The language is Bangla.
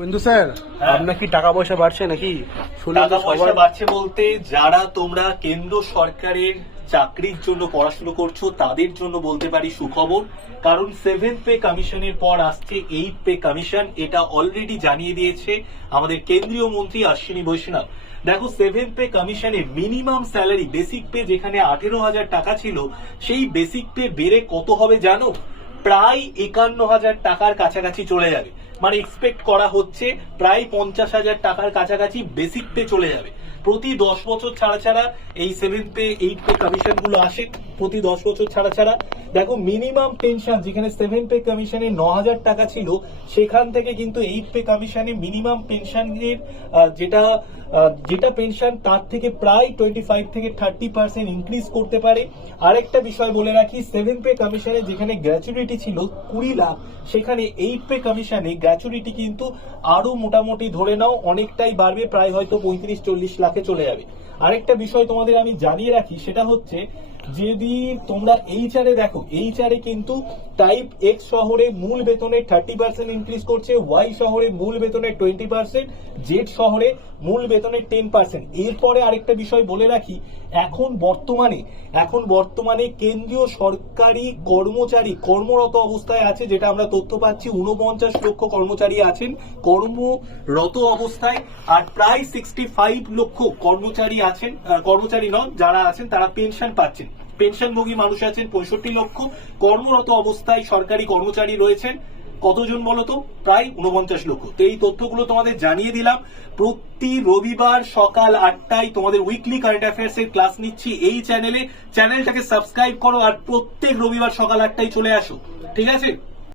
বন্ধু স্যার হ্যাঁ। আপনার কি টাকা পয়সা বাড়ছে নাকি? টাকা পয়সা বাড়ছে বলতে যারা তোমরা কেন্দ্র সরকারের চাকরির জন্য পড়াশুনো করছ তাদের জন্য বলতে পারি সুখবর। কারণ সেভেন পে কমিশনের পর আসছে এইট পে কমিশন এটা অলরেডি জানিয়ে দিয়েছে আমাদের কেন্দ্রীয় মন্ত্রী অশ্বিনী বৈষ্ণব। দেখো সেভেন পে কমিশনে মিনিমাম স্যালারি বেসিক পে যেখানে আঠেরো হাজার টাকা ছিল সেই বেসিক পে বেড়ে কত হবে জানো? প্রায় একান্ন হাজার টাকার কাছাকাছি চলে যাবে। মানে এক্সপেক্ট করা হচ্ছে প্রায় পঞ্চাশ হাজার টাকার কাছাকাছি বেসিক পে চলে যাবে। প্রতি দশ বছর ছাড়া ছাড়া এই সেভেন পে এইট পে কমিশনগুলো আসে, প্রতি দশ বছর ছাড়া ছাড়া। দেখো মিনিমাম পেনশন যেখানে সেভেন পে কমিশনে ন হাজার টাকা ছিল, সেখান থেকে কিন্তু এইট পে কমিশনে মিনিমাম পেনশনের যেটা যেটা পেনশন তার থেকে প্রায় টোয়েন্টি ফাইভ থেকে থার্টি পার্সেন্ট ইনক্রিজ করতে পারে। আরেকটা বিষয় বলে রাখি সেভেন পে কমিশনে যেখানে গ্র্যাচুইটি ছিল কুড়ি লাখ, সেখানে এইট পে কমিশনে গ্র্যাচুইটি কিন্তু আরও মোটামুটি ধরে নাও অনেকটাই বাড়বে, প্রায় হয়তো পঁয়ত্রিশ, চল্লিশ লাখে চলে যাবে। আরেকটা বিষয় তোমাদের আমি জানিয়ে রাখি, সেটা হচ্ছে যদি তোমরা এইচআর এ দেখো এইচআর এ কিন্তু টাইপ এক্স শহরে মূল বেতনে থার্টি পার্সেন্ট ইনক্রিজ করছে ওয়াই শহরে মূল বেতনে টোয়েন্টি পার্সেন্ট জেড শহরে মূল বেতনে টেন পার্সেন্ট এরপরে আরেকটা বিষয় বলে রাখি, এখন বর্তমানে এখন বর্তমানে কেন্দ্রীয় সরকারি কর্মচারী, কর্মরত অবস্থায় আছে, যেটা আমরা তথ্য পাচ্ছি উনপঞ্চাশ লক্ষ কর্মচারী আছেন, কর্মরত অবস্থায়, আর প্রায় সিক্সটি ফাইভ লক্ষ কর্মচারী আছেন কর্মচারী নন, যারা আছেন, তারা পেনশন পাচ্ছেন। পেনশনভোগী মানুষ আছেন পঁয়ষট্টি লক্ষ। কর্মরত অবস্থায় সরকারি কর্মচারী রয়েছেন। কতজন বলতো প্রায় উনপঞ্চাশ লক্ষ। তো এই তথ্যগুলো তোমাদের জানিয়ে দিলাম। প্রতি রবিবার সকাল আটটায় তোমাদের উইকলি কারেন্ট অ্যাফেয়ার্স এর ক্লাস নিচ্ছি এই চ্যানেলে চ্যানেলটাকে সাবস্ক্রাইব করো আর প্রত্যেক রবিবার সকাল আটটায় চলে আসো। ঠিক আছে?